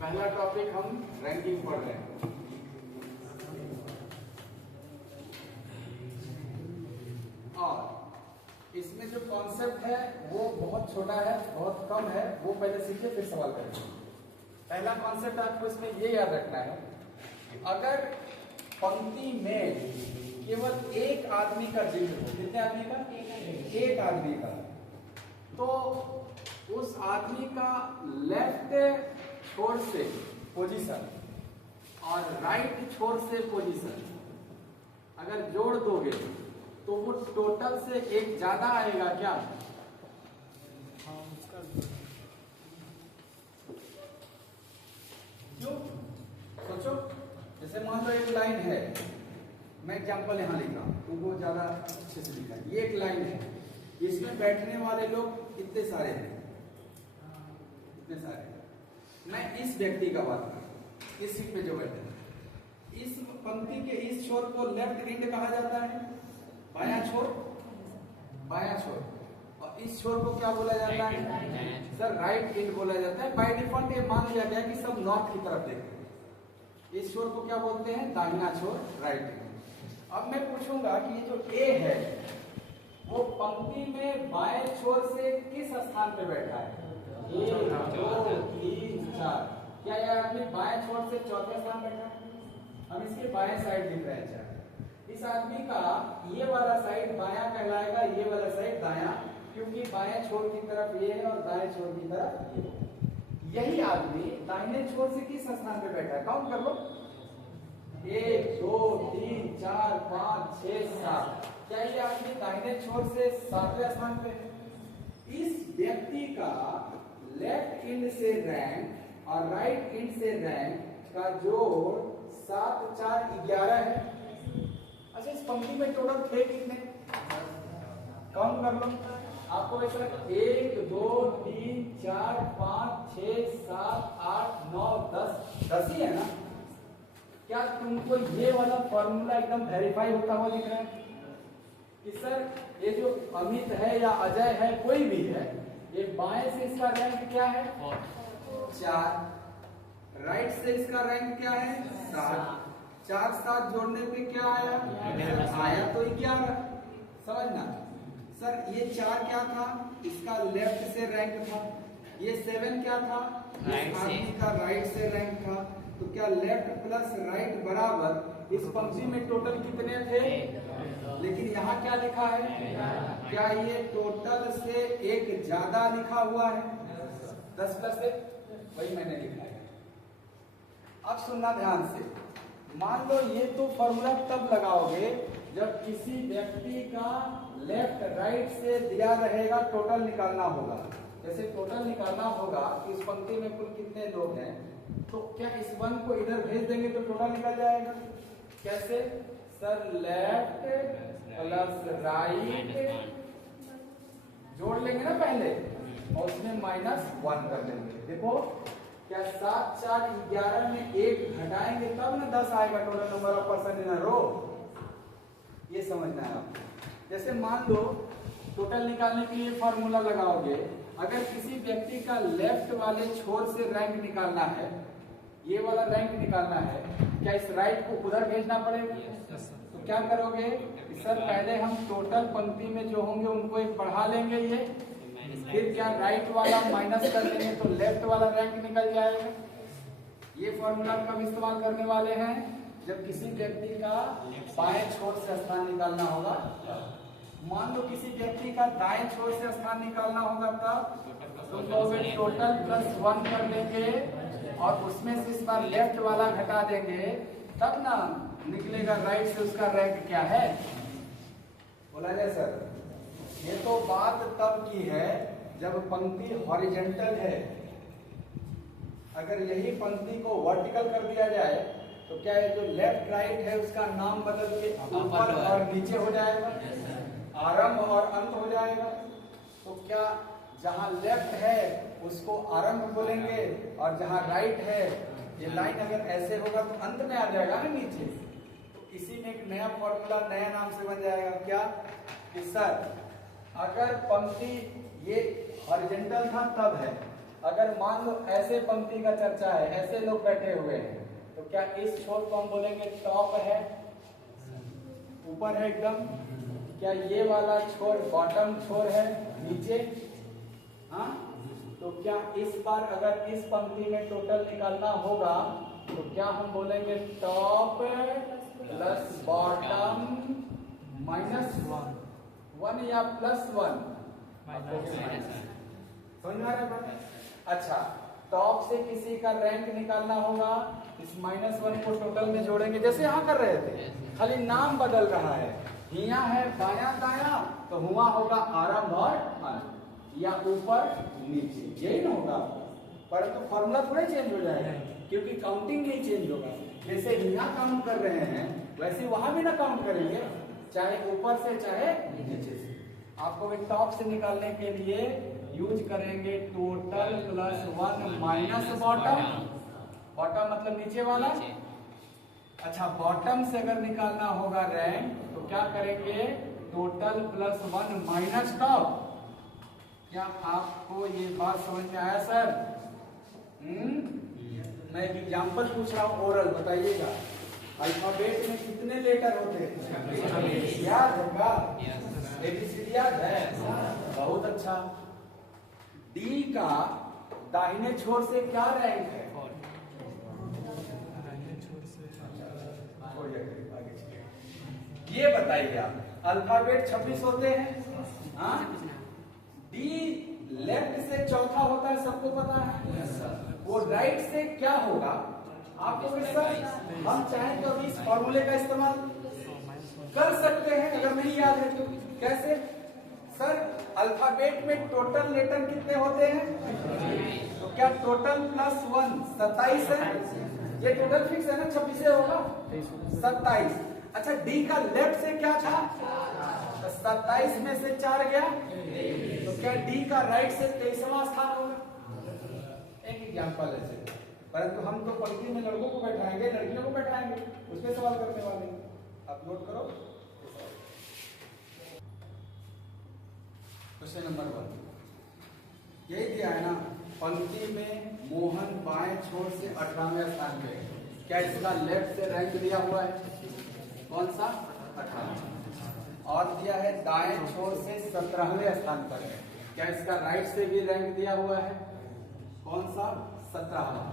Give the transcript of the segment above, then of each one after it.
पहला टॉपिक हम रैंकिंग पढ़ रहे हैं। और इसमें जो कॉन्सेप्ट है वो बहुत छोटा है, बहुत कम है, वो पहले सीखिए फिर सवाल करेंगे। पहला कॉन्सेप्ट आपको इसमें ये याद रखना है कि अगर पंक्ति में केवल एक आदमी का जिक्र हो, कितने आदमी का? एक आदमी का, तो उस आदमी का लेफ्ट छोर से पोजीशन और राइट छोर से पोजीशन अगर जोड़ दोगे तो वो टोटल से एक ज्यादा आएगा क्या? क्यों? सोचो, जैसे मान लो एक लाइन है, मैं एग्जांपल यहां लिख रहा हूं, तुमको ज्यादा अच्छे से लिखा है। ये एक लाइन है, इसमें बैठने वाले लोग कितने सारे हैं? कितने सारे? मैं इस व्यक्ति का बात कर रहा हूं, इस सीट पे जो बैठे हैं। इस पंक्ति के इस छोर को लेफ्ट एंड कहा जाता है, बायां छोर, बायां छोर। और इस छोर को क्या बोला जाता है? सर राइट एंड बोला जाता है। बाय डिफॉल्ट ये मान लिया गया कि सब नॉर्थ की तरफ देख रहे हैं। इस छोर को क्या बोलते हैं? दाहिना छोर, राइट एंड। अब मैं पूछूंगा कि ये जो ए है वो पंक्ति में बाएं छोर से किस स्थान पे बैठा है? 1 2 3 4। क्या यह आदमी बाएं छोर से चौथे स्थान बैठा है? हम इसके बाएं साइड दिख रहे हैं। इस आदमी का ये वाला साइड बायां कहलाएगा, ये वाला साइड दायां, क्योंकि बाएं छोर की तरफ ये है और दाएं छोर की तरफ ये है। यही आदमी दाहिने छोर से किस स्थान पे बैठा है? काउंट कर लो, 1 2 3 4 5 6 7। क्या ये आदमी दाहिने छोर से 7वें स्थान पे है? इस व्यक्ति का लेफ्ट एंड से रैंक और राइट एंड से रैंक का जोड़ 7 4 11 है। अच्छा, इस पंक्ति में टोटल थे कितने? काउंट कर लो। आपको ऐसा 1 2 3 4 5 6 7 8 9 10 ही है ना? क्या तुमको ये वाला फॉर्मूला एकदम वेरीफाई होता हुआ दिख रहा है कि सर ये जो अमित है या अजय है, कोई भी है, ये बाएं से इसका रैंक क्या है? 4, राइट से इसका रैंक क्या है? 7। 4 7 जोड़ने पे क्या आया? आया तो 11। समझना सर, ये 4 क्या था? इसका लेफ्ट से रैंक था। ये 7 क्या था? इस आदमी का राइट से रैंक था। तो क्या लेफ्ट प्लस राइट बराबर इस पंक्ति में टोटल कितने थे? लेकिन यहाँ क्या लिखा है? क्या ये टोटल से एक ज्यादा लिखा हुआ है? 10 प्लस 1, वही मैंने लिखा है। अब सुनना ध्यान से, मान लो ये तो फॉर्मूला तब लगाओगे जब किसी व्यक्ति का लेफ्ट राइट से दिया रहेगा, टोटल निकालना होगा। जैसे टोटल निकालना होगा कि इस पंक्ति में कुल कितने लोग हैं, तो क्या इस 1 को इधर भेज देंगे तो टोटल निकल जाएगा? कैसे? सर लेफ्ट प्लस राइट जोड़ लेंगे ना पहले, और उसमें -1 कर देंगे। देखो क्या 7 4 11 में 1 घटाएंगे तब ना 10 आएगा total number of person in a row. ये समझना है आपको। जैसे मान लो टोटल निकालने के लिए फॉर्मूला लगाओगे, अगर किसी व्यक्ति का लेफ्ट वाले छोर से रैंक निकालना है, ये वाला रैंक निकालना है, क्या इस राइट को उधर भेजना पड़ेगा? तो क्या करोगे? सर पहले हम टोटल पंक्ति में जो होंगे उनको एक बढ़ा लेंगे, ये फिर क्या राइट वाला माइनस कर देंगे तो लेफ्ट वाला रैंक निकल जाएगा। ये फॉर्मूला कब इस्तेमाल करने वाले हैं? जब किसी व्यक्ति का बाएं छोर से स्थान निकालना होगा। मान लो किसी व्यक्ति का दाएं छोर से स्थान निकालना होगा, तब तो टोटल प्लस 1 कर देंगे और उसमें से इस बार लेफ्ट वाला घटा देंगे, तब ना निकलेगा राइट से उसका रैंक क्या है। बोला जाए सर, ये तो बात तब की है जब पंक्ति हॉरिजॉन्टल है। अगर यही पंक्ति को वर्टिकल कर दिया जाए तो क्या ये जो लेफ्ट राइट है उसका नाम बदल के ऊपर और नीचे हो जाएगा, आरंभ और अंत हो जाएगा। तो क्या जहां लेफ्ट है उसको आरंभ बोलेंगे और जहां राइट है, ये लाइन अगर ऐसे होगा तो अंत में आ जाएगा ना नीचे। तो इसी में एक नया फॉर्मूला नया नाम से बन जाएगा। क्या कि सर अगर पंक्ति ये हॉरिजॉन्टल था तब है, अगर मान लो ऐसे पंक्ति का चर्चा है, ऐसे लोग बैठे हुए हैं, तो क्या इस छोर को हम बोलेंगे टॉप है, ऊपर है एकदम? क्या ये वाला छोर बॉटम छोर है, नीचे? हाँ, तो क्या इस बार अगर इस पंक्ति में टोटल निकालना होगा तो क्या हम बोलेंगे टॉप प्लस बॉटम माइनस 1 या प्लस 1? समझ में आ रहा है? अच्छा, टॉप से किसी का रैंक निकालना होगा, इस -1 को टोटल में जोड़ेंगे, जैसे यहाँ कर रहे थे, खाली नाम बदल रहा है। यहाँ है बाया दाया, तो हुआ होगा आरंभ और अंत, या ऊपर नीचे, यही ना होगा। परंतु फॉर्मूला थोड़ा चेंज हो जाएगा, क्योंकि काउंटिंग नहीं चेंज होगा। जैसे यहाँ काउंट कर रहे हैं वैसे वहां भी ना काउंट करेंगे, चाहे ऊपर से चाहे नीचे से। आपको टॉप से निकालने के लिए यूज करेंगे total plus 1 minus bottom. Bottom मतलब नीचे वाला। अच्छा, बॉटम से अगर निकालना होगा रैंक तो क्या करेंगे? Total plus 1 minus top. क्या आपको ये बात समझ में आया सर? मैं एक एग्जाम्पल पूछ रहा हूँ, ओरल बताइएगा। अल्फाबेट में कितने लेटर होते हैं? याद होगा? ABCD याद है? बहुत अच्छा। डी का दाहिने छोर से क्या रैंक है? ये बताइए आप। अल्फाबेट 26 होते हैं, हाँ? डी लेफ्ट से चौथा होता है, सबको पता है। वो राइट से क्या होगा आपको? हम चाहें तो अभी इस फॉर्मूले का इस्तेमाल कर सकते हैं, अगर नहीं याद है तो। कैसे सर? अल्फाबेट में टोटल लेटर कितने होते हैं? तो क्या टोटल प्लस 1 27 है? ये टोटल फिक्स है ना, 26 होगा 27। अच्छा, डी का लेफ्ट से क्या था? 27 में से 4 गया, तो क्या डी का राइट से 23वां स्थान होगा? एक एग्जाम्पल है, परंतु हम तो पंक्ति में लड़कों को बैठाएंगे, लड़कियों को बैठाएंगे, उस पर सवाल करने वाले हैं। आप नोट करो। क्वेश्चन नंबर 1 यही दिया है ना, पंक्ति में मोहन बाएं छोर से 18वें स्थान पे। क्या इसका लेफ्ट से रैंक दिया हुआ है? कौन सा? 18। और दिया है दाएं छोर से 17वें स्थान पर है। क्या इसका राइट से भी रैंक दिया हुआ है? कौन सा? 17वां।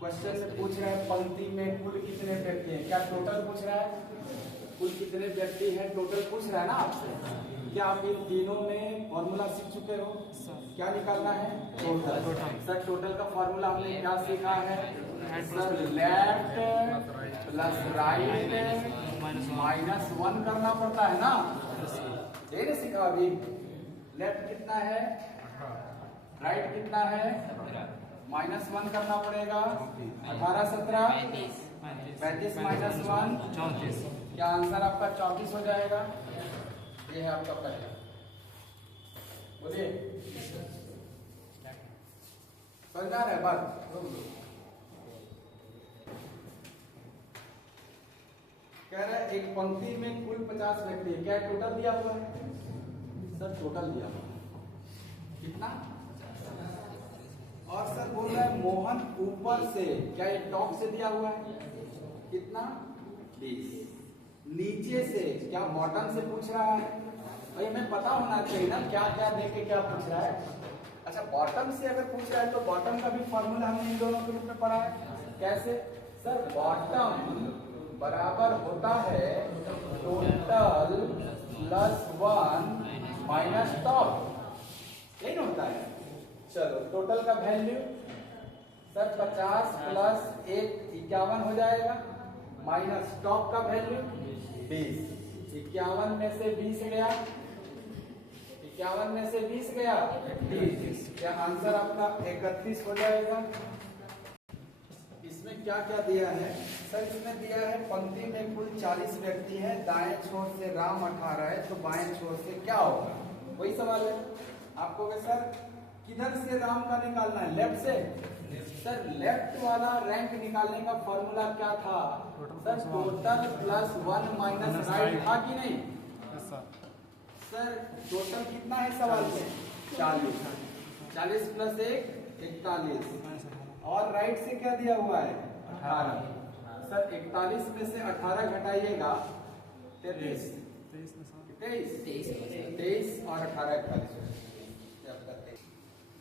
क्वेश्चन में पूछ रहा है पंक्ति में कुल कितने व्यक्ति हैं? क्या टोटल पूछ रहा है? कुल कितने व्यक्ति हैं टोटल पूछ रहा है ना आपसे। क्या आप इन तीनों में फॉर्मूला सीख चुके हो? क्या निकालना है? टोटल। सर टोटल का फॉर्मूला हमने क्या सीखा है? सर लेफ्ट प्लस राइट -1 करना पड़ता है ना, ये नहीं सीखा अभी? लेफ्ट कितना है, राइट कितना है, -1 करना पड़ेगा। 18 17 35 -1 34। क्या आंसर आपका 34 हो जाएगा? ये है आपका पहला। बोलिए, समझ आ रहा है बात? कह रहा है एक पंक्ति में कुल 50 व्यक्ति है। क्या टोटल दिया हुआ है? सर टोटल दिया हुआ है कितना? और सर बोल रहा है मोहन ऊपर से, क्या ये टॉप से दिया हुआ है? कितना? 20। नीचे से, क्या बॉटम से पूछ रहा है? भाई हमें पता होना चाहिए ना क्या क्या देके क्या पूछ रहा है। अच्छा, बॉटम से अगर पूछ रहा है तो बॉटम का भी फॉर्मूला हमने इन दोनों के रूप में पढ़ा है। कैसे? सर बॉटम बराबर होता है टोटल प्लस 1 माइनस टॉप, यही होता है। चलो टोटल का वैल्यू सर 50 प्लस 1 51 हो जाएगा, माइनस टॉप का वैल्यू 20। 51 में से 20 गया, 51 में से 20 गया 30। क्या आंसर आपका 31 हो जाएगा? इसमें क्या क्या दिया है? सर इसमें दिया है पंक्ति में कुल 40 व्यक्ति हैं, दाएं छोर से राम 18 है, तो बाएं छोर से क्या होगा? वही सवाल है आपको। सर किधर से राम का निकालना है? लेफ्ट से। सर लेफ्ट वाला रैंक निकालने का फॉर्मूला क्या था? Sir total plus 1 minus right था कि नहीं? सर टोटल कितना है सवाल में? 40। 40 प्लस 1 41 और राइट से क्या दिया हुआ है 18। सर 41 में से 18 घटाइएगा 33 23 और 18 41।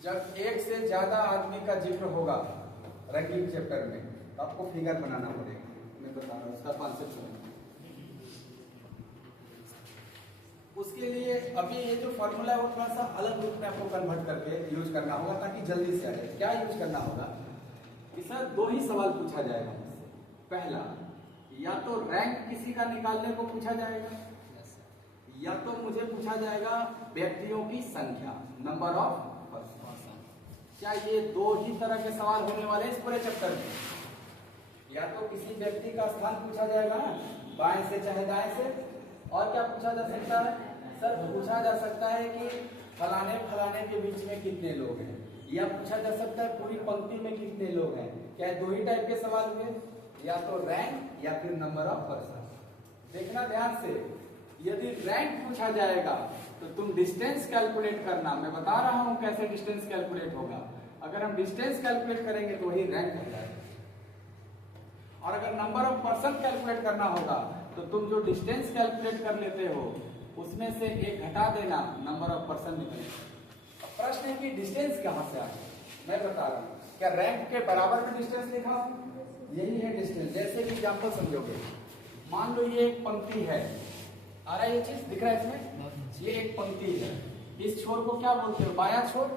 जब एक से ज्यादा आदमी का जिक्र होगा रैंकिंग चैप्टर में तो आपको फिगर बनाना पड़ेगा। मैं बता रहा हूँ उसका कॉन्सेप्ट। उसके लिए अभी ये जो फॉर्मूला है वो थोड़ा सा अलग रूप में आपको कन्वर्ट करके यूज करना होगा ताकि जल्दी से आ जाए। क्या यूज करना होगा कि सर दो ही सवाल पूछा जाएगा मुझसे। पहला, या तो रैंक किसी का निकालने को पूछा जाएगा या तो मुझे पूछा जाएगा व्यक्तियों की संख्या, नंबर ऑफ पर्सन। क्या ये दो ही तरह के सवाल होने वाले इस पूरे चैप्टर में? या तो किसी व्यक्ति का स्थान पूछा जाएगा ना, बाएं से चाहे दाएं से, और क्या पूछा जा सकता है सर? पूछा जा सकता है कि फलाने फलाने के बीच में कितने लोग हैं, या पूछा जा सकता है पूरी पंक्ति में कितने लोग हैं। क्या दो ही टाइप के सवाल हुए, या तो रैंक या फिर नंबर ऑफ पर्सन। देखना ध्यान से, यदि रैंक पूछा जाएगा तो तुम डिस्टेंस कैलकुलेट करना। मैं बता रहा हूं कैसे डिस्टेंस कैलकुलेट होगा। अगर हम डिस्टेंस कैलकुलेट करेंगे तो वही रैंक हो जाएगा। और अगर नंबर ऑफ पर्सन कैलकुलेट करना होगा तो तुम जो डिस्टेंस कैलकुलेट कर लेते हो उसमें से एक घटा देना, नंबर ऑफ पर्सन निकलेगा। अब प्रश्न है कि डिस्टेंस कहां से आ गया? मैं बता रहा हूं, क्या रैंक के बराबर में डिस्टेंस लिखा हूं? यही है डिस्टेंस। जैसे कि एग्जांपल समझोगे, मान लो ये एक पंक्ति है, आ रहा है ये चीज दिख रहा है इसमें? ये एक पंक्ति है, इस छोर को क्या बोलते हो? बायां छोर।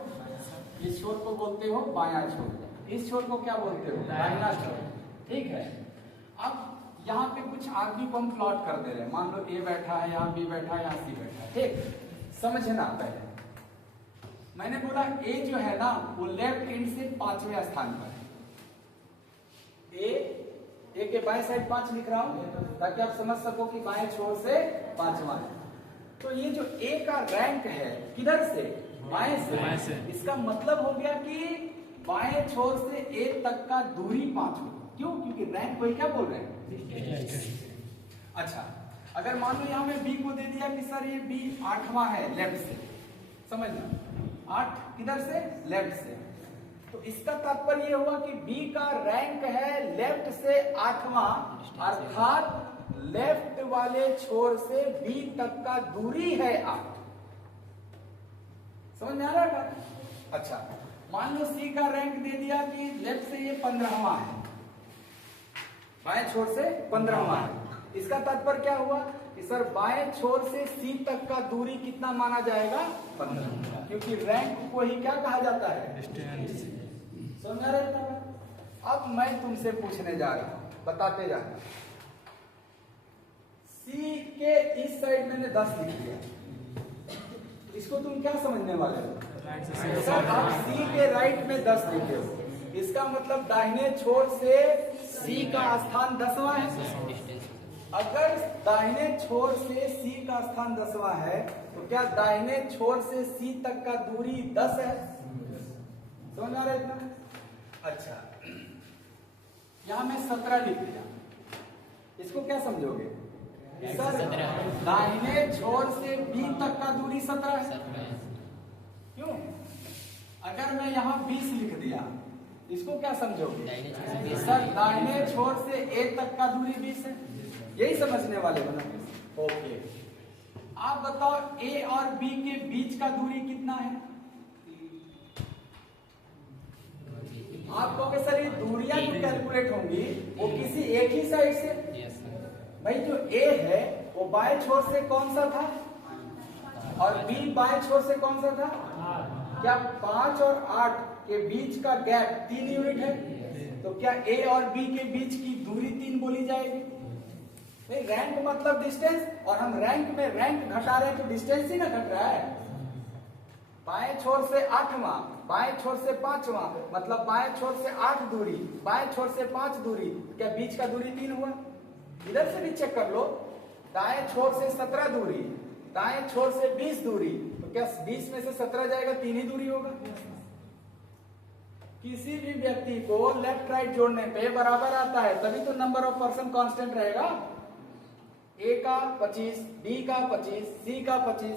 इस छोर को बोलते हो बायां छोर, इस छोर को क्या बोलते हो? दाहिना छोर। ठीक है। अब यहाँ पे कुछ आदमी को हम प्लॉट कर दे रहे हैं। मान लो ए बैठा है, यहाँ बी बैठा है, यहाँ सी बैठा है। ठीक, समझना पहले मैंने बोला ए जो है ना वो लेफ्ट एंड से 5वें स्थान पर है। ए के बाएं साइड 5 लिख रहा हूं ताकि आप समझ सको कि बाएं छोर से 5वां है। तो ये जो ए का रैंक है किधर से? बाएं से। इसका मतलब हो गया कि बाएं छोर से ए तक का दूरी 5 होगा। क्यों? क्योंकि रैंक कोई क्या बोल रहे हैं? अच्छा, अगर मान लो यहां में बी को दे दिया कि सर ये बी 8वां है लेफ्ट से, समझना 8 किधर से? लेफ्ट से। तो इसका तात्पर्य ये हुआ कि बी का रैंक है लेफ्ट से 8वां, अर्थात लेफ्ट वाले छोर से बी तक का दूरी है 8। समझ में आ रहा है? अच्छा, मान लो सी का रैंक दे दिया कि लेफ्ट से ये 15वां है, बाएं छोर से 15वां है। इसका तात्पर्य क्या हुआ कि सर बाएं छोर से सी तक का दूरी कितना माना जाएगा? 15, क्योंकि रैंक को ही क्या कहा जाता है? डिस्टेंस। समझ रहे हैं? अब मैं तुमसे पूछने जा रहा हूं, बताते जाना। सी के इस साइड मैंने 10 लिख दिया, इसको तुम क्या समझने वाले हो? सर आप सी के राइट में 10 लिखे हो, इसका मतलब दाहिने छोर से सी का स्थान 10वां है। अगर दाहिने छोर से सी का स्थान 10वां है तो क्या दाहिने छोर से सी तक का दूरी 10 है? समझ आ रहा है इतना? अच्छा, यहां मैं 17 लिख दिया, इसको क्या समझोगे? सर दाहिने छोर से बी तक का दूरी 17 है। क्यों? अगर मैं यहाँ 20 लिख दिया, इसको क्या समझोगे? सर दाहिने छोर से ए तक का दूरी 20 है। यही समझने वाले बना। ओके, आप बताओ ए और बी के बीच का दूरी कितना है? आप कहोगे सर ये दूरियां जो कैलकुलेट होंगी वो किसी एक ही साइड से। भाई जो ए है वो बाएं छोर से कौन सा था और बी बाएं छोर से कौन सा था? क्या 5 और 8 के बीच का गैप 3 यूनिट है? तो क्या ए और बी के बीच की दूरी 3 बोली जाएगी? रैंक मतलब डिस्टेंस, और हम रैंक में रैंक घटा रहे हैं तो डिस्टेंस ही ना घट रहा है। बाएं छोर से 8वां, बाएं छोर से 5वां, मतलब बाएं छोर से 8 दूरी, बाएं छोर से 5 दूरी, क्या बीच का दूरी 3 हुआ? इधर से भी चेक कर लो, दाएं छोर से 17 दूरी, दाएं छोर से 20 दूरी, तो क्या 20 में से 17 जाएगा? 3 ही दूरी होगा। किसी भी व्यक्ति को लेफ्ट राइट जोड़ने पे बराबर आता है, तभी तो नंबर ऑफ पर्सन कांस्टेंट रहेगा। ए का 25, बी का 25, सी का 25,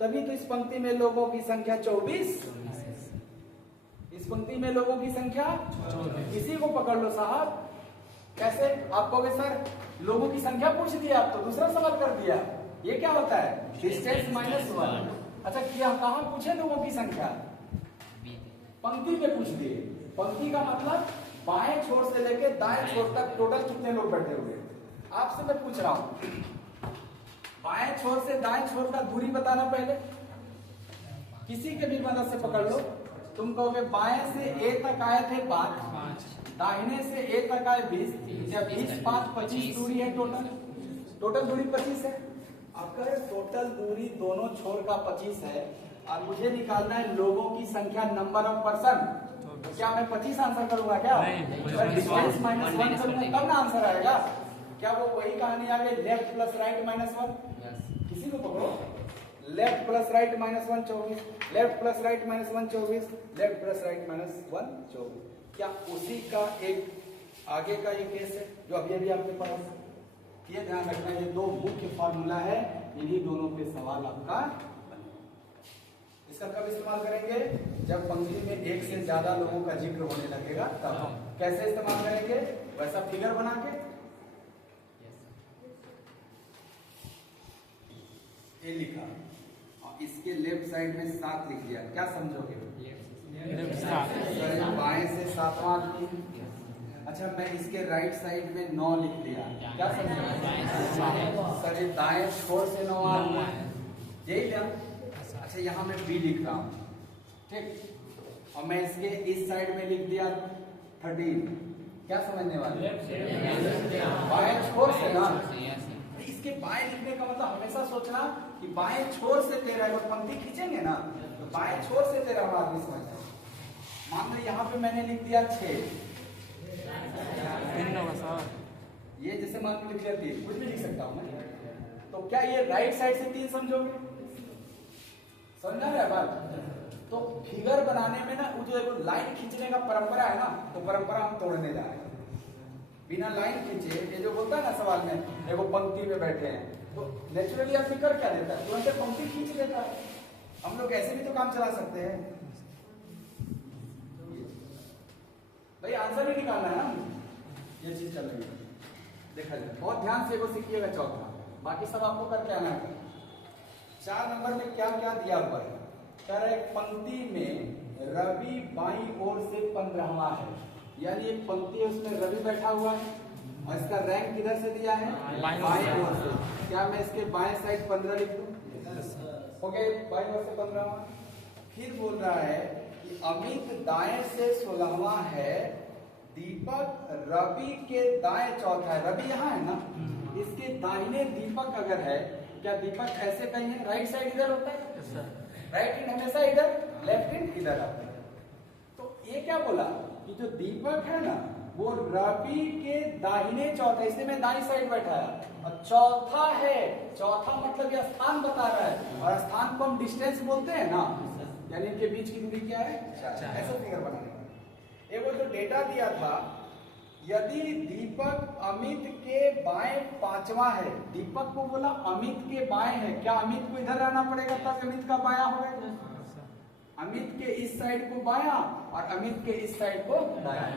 तभी तो इस पंक्ति में लोगों की संख्या 24। इसको पंक्ति में लोगों की संख्या किसी को पकड़ लो साहब। कैसे? आप कहोगे सर लोगों की संख्या पूछ दिया, आप तो दूसरा सवाल कर दिया। ये क्या होता है? Distance minus 1। अच्छा क्या कहाँ पूछे लोगों की संख्या? पंक्ति में पूछ दिए। पंक्ति का मतलब बाएं छोर से लेके दाएं छोर तक टोटल कितने लोग बैठे हुए। आपसे मैं पूछ रहा हूं, बाएं छोर से दाएं छोर का दूरी बताना पहले। किसी के भी मदद से पकड़ लो। तुम कहोगे बाएं से ए तक आए थे 5, दाहिने से ए तक आए 20, या 20 5 25 दूरी है टोटल। टोटल दूरी 25 है। अगर टोटल दूरी दोनों छोर का 25 है और मुझे निकालना है लोगों की संख्या, नंबर ऑफ पर्सन, तो क्या मैं 25 आंसर करूंगा क्या? डिस्टेंस माइनस 1 करूंगा तब ना आंसर आएगा। क्या वो वही कहानी आ गई, लेफ्ट प्लस राइट माइनस 1? किसी को पकड़ो, left plus right minus 1 24, left plus right minus 1 24, left plus right minus 1 24। क्या उसी का एक आगे का ये केस है जो अभी अभी आपके पास? ये ध्यान रखना, ये दो मुख्य फॉर्मूला है, इन्हीं दोनों पे सवाल आपका। इसका कब इस्तेमाल करेंगे? जब पंक्ति में एक से ज्यादा लोगों का जिक्र होने लगेगा तब। कैसे इस्तेमाल करेंगे? वैसा फिगर बना के ये लिखा और इसके लेफ्ट साइड में 7 लिख दिया। क्या समझोगे? बाएं से 7वां आदमी। अच्छा मैं इसके राइट साइड में 9 लिख दिया। क्या समझोगे? सर ये दाएं छोर से 9 आदमी, यही लिया। अच्छा यहाँ मैं बी लिख रहा हूँ, ठीक, और मैं इसके इस साइड में लिख दिया 13। क्या समझने वाले? बाएं छोर से ना, इसके बाएं लिखने का मतलब हमेशा सोचना कि बाएं छोर से 13 है। पंक्ति खींचेंगे ना तो बाएं छोर से 13 आदमी समझना। मान लो यहाँ पे मैंने लिख दिया 6, ये जैसे मान के लिख लिया 3, कुछ भी लिख सकता हूँ मैं। तो क्या ये राइट साइड से 3 समझोगे? समझना है बात? तो फिगर बनाने में ना वो जो लाइन खींचने का परंपरा है ना, तो परंपरा हम तोड़ने जा रहे हैं। बिना लाइन खींचे, ये जो होता है ना सवाल में, देखो पंक्ति में बैठे हैं तो नेचुरली आप फिगर क्या देता है? तुरंत पंक्ति खींच देता है। हम लोग ऐसे भी तो काम चला सकते हैं भाई, आंसर भी निकालना है ना। ये चीज चल रही है, देखा जाए बहुत ध्यान से वो सीखिएगा। चौथा बाकी सब आपको करके आना है। 4 नंबर में क्या क्या दिया हुआ है? कह रहे पंक्ति में रवि बाईं ओर से 15वां है, यानी एक पंक्ति है उसमें रवि बैठा हुआ है और इसका रैंक किधर से दिया है? बाईं ओर से। क्या मैं इसके बाएं साइड 15 लिख दूं? ओके, बाईं ओर से 15वां। फिर बोल रहा है कि अमित दाएं से 16वां है, दीपक रवि के दाएं चौथा है। रवि यहाँ है ना, इसके दाहिने दीपक अगर है, क्या दीपक ऐसे कहीं है? राइट साइड इधर होता है, राइट हैंड हमेशा इधर, लेफ्ट हैंड इधर आता है। तो ये क्या बोला कि जो दीपक है ना वो रवि के दाहिने चौथा, इसलिए मैं दाई साइड बैठा है, और चौथा है। चौथा मतलब ये स्थान बता रहा है, और स्थान को हम डिस्टेंस बोलते हैं ना, यानी इनके बीच की दूरी क्या है? ऐसा फिगर बनाने का। एक वो जो डेटा दिया था, यदि दीपक अमित के बाएं 5वां है, दीपक को बोला अमित के बाएं है, क्या अमित को इधर रहना पड़ेगा तब अमित का बायां होगा? अमित के इस साइड को बायां और अमित के इस साइड को दायां।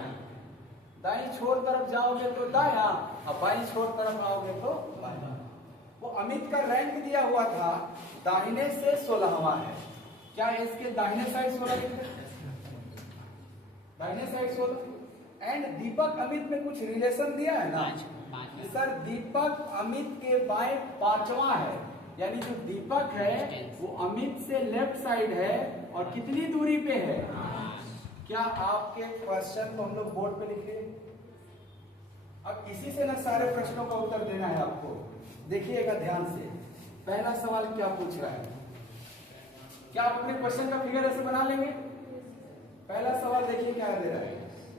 दाईं छोर तरफ जाओगे तो दायां और बाईं छोर तरफ आओगे तो बायां। वो अमित का रैंक दिया हुआ था दाहिने से 16वां है। क्या इसके दाहिने साइड 16 लिख रहे? दाहिने साइड 16। एंड दीपक अमित में कुछ रिलेशन दिया है ना सर, दीपक अमित के बाएं 5वां है, यानी जो दीपक है वो अमित से लेफ्ट साइड है और कितनी दूरी पे है? क्या आपके क्वेश्चन को हम लोग बोर्ड पे लिखे? अब इसी से ना सारे प्रश्नों का उत्तर देना है आपको। देखिएगा ध्यान से, पहला सवाल क्या पूछ रहा है? क्या आप अपने क्वेश्चन का फिगर ऐसे बना लेंगे? पहला सवाल देखिए क्या दे रहा है,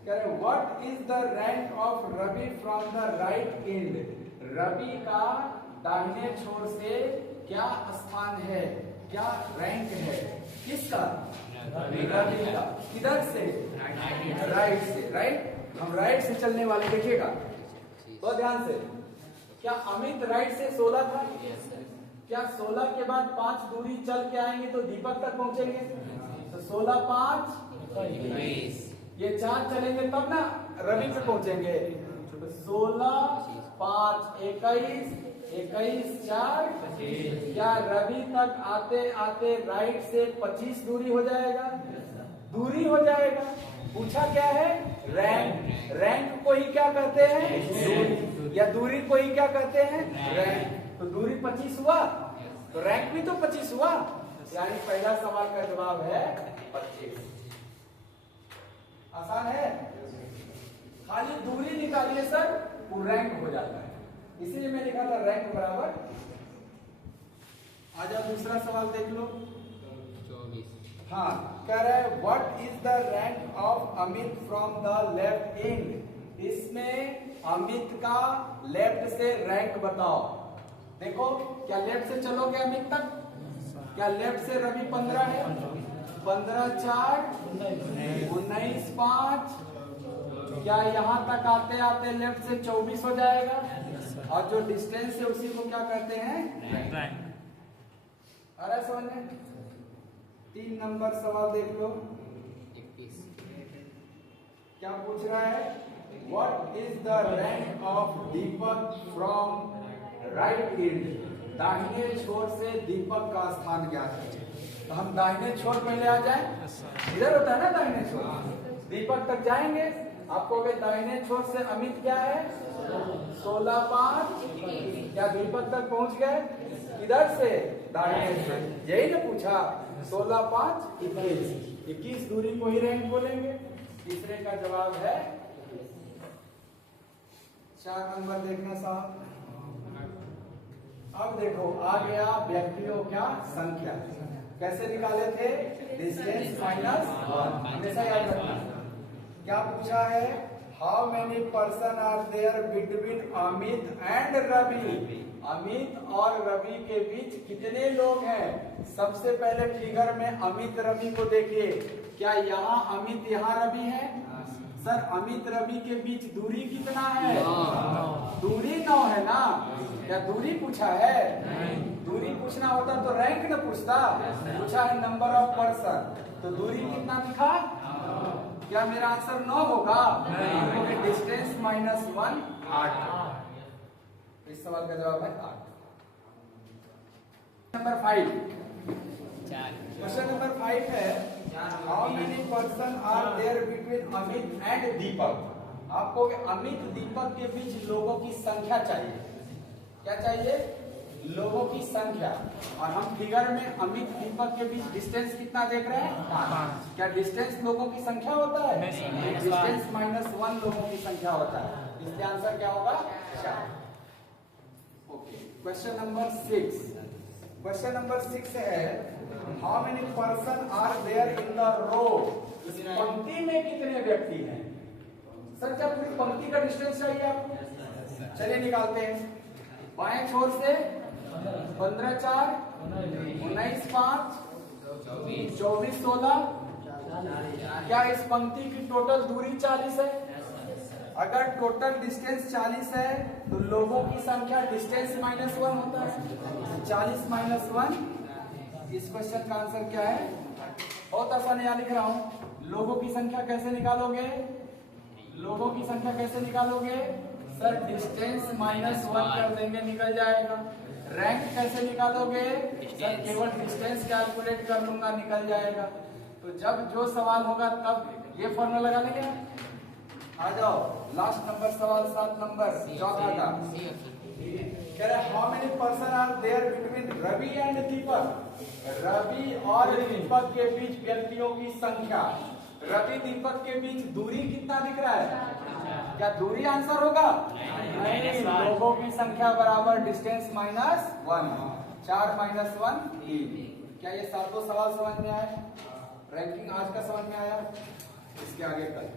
कह रहे what is the rank of Ravi from the right end? Ravi का दाहिने छोर से क्या स्थान है, क्या रैंक है? किसका? रवि का। किधर से? राइट से। राइट, हम राइट से चलने वाले, देखिएगा तो ध्यान से। क्या अमित राइट से 16 था? क्या 16 के बाद 5 दूरी चल के आएंगे तो दीपक तक पहुंचेंगे? तो 16 5 ये 4 चलेंगे तब ना रवि पे पहुंचेंगे। 16, 5, 21, 21, 4, क्या रवि तक आते आते राइट से 25 दूरी हो जाएगा? दूरी हो जाएगा। पूछा क्या है? रैंक। रैंक को ही क्या कहते हैं? दूरी। या दूरी को ही क्या कहते हैं? रैंक। तो दूरी 25 हुआ तो रैंक भी तो 25 हुआ, यानी पहला सवाल का जवाब है 25। आसान है। खाली दूरी निकालिए सर, वो रैंक हो जाता है, इसीलिए मैं लिखा था रैंक बराबर। आ जाओ दूसरा सवाल देख लो। 24। हाँ, कह रहा है what is the rank of Amit from the left and. इसमें अमित का लेफ्ट से रैंक बताओ। देखो, क्या लेफ्ट से चलोगे अमित तक? क्या लेफ्ट से रवि 15 है? 15, 4, 19, 5, क्या यहाँ तक आते आते लेफ्ट से 24 हो जाएगा? और जो डिस्टेंस है उसी को क्या कहते हैं? रैंक। आ रहा है समझ में? 3 नंबर सवाल देख लो। 21। क्या पूछ रहा है? What is the rank of Deepak from right and. दाहिने छोर से दीपक का स्थान ज्ञात कीजिए। तो हम दाहिने छोर पहले आ जाए, इधर होता है ना दाहिने छोर, दीपक तक जाएंगे। आपको दाहिने छोर से अमित क्या है? 16, 5, क्या दीपक तक पहुंच गए? इधर से दाहिने से, यही ना पूछा। 16, 5, 21, 21 दूरी को ही रैंक बोलेंगे। तीसरे का जवाब है 4 नंबर देखना साहब। अब देखो आ गया व्यक्तियों क्या संख्या। कैसे निकाले थे? डिस्टेंस माइनस 1, हमेशा याद रखना। क्या पूछा है? How many person are there between Amit and Ravi. Amit और रवि के बीच कितने लोग हैं? सबसे पहले फिगर में अमित रवि को देखिए। क्या यहाँ अमित यहाँ रवि है? सर अमित रवि के बीच दूरी कितना है? दूरी 9 है ना। क्या दूरी पूछा है? दूरी पूछना होता तो रैंक न पूछता। पूछा है नंबर ऑफ पर्सन, तो दूरी कितना दिखा? क्या मेरा आंसर 9 होगा? Distance minus 1, 8। इस सवाल का जवाब है 8। नंबर 5, क्वेश्चन नंबर 5 है how many person are there between Amit and Deepak. आपको अमित दीपक के बीच लोगों की संख्या चाहिए। क्या चाहिए? लोगों की संख्या। और हम फिगर में अमित दीपक के बीच डिस्टेंस कितना देख रहे हैं? 5। क्या डिस्टेंस लोगों की संख्या होता है? डिस्टेंस माइनस 1 लोगों की संख्या होता है। इसलिए आंसर क्या होगा? 4। Okay, question number 6। Question number 6 है how many person are there in the row. इस पंक्ति में कितने व्यक्ति हैं? सर क्या पूरी पंक्ति का डिस्टेंस चाहिए आपको? चलिए निकालते हैं। बाएं छोर से 15, 4, 19, 5, 24, 16। क्या इस पंक्ति की टोटल दूरी 40 है? अगर टोटल डिस्टेंस 40 है तो लोगों की संख्या डिस्टेंस माइनस 1 होता है। 40 माइनस 1। इस क्वेश्चन का आंसर क्या है? बहुत आसान यहाँ लिख रहा हूँ। लोगों की संख्या कैसे निकालोगे? लोगों की संख्या कैसे निकालोगे? सर डिस्टेंस माइनस 1 कर देंगे, निकल जाएगा। रैंक कैसे निकालोगे? सर केवल डिस्टेंस कैलकुलेट कर लूंगा, निकल जाएगा। तो जब जो सवाल होगा तब ये फॉर्मूला लगा लेंगे। आ जाओ लास्ट नंबर सवाल 7 नंबर, चौथा का। कह रहा है how many person are there between Ravi and Deepak. Ravi और दीपक के बीच व्यक्तियों की संख्या। रवि दीपक के बीच दूरी कितना दिख रहा है? क्या दूरी आंसर होगा? नहीं, लोगों की संख्या बराबर डिस्टेंस माइनस 1। 4 माइनस 1, 3। क्या ये 7 सवाल समझ में आए? रैंकिंग आज का समझ में आया? इसके आगे कल।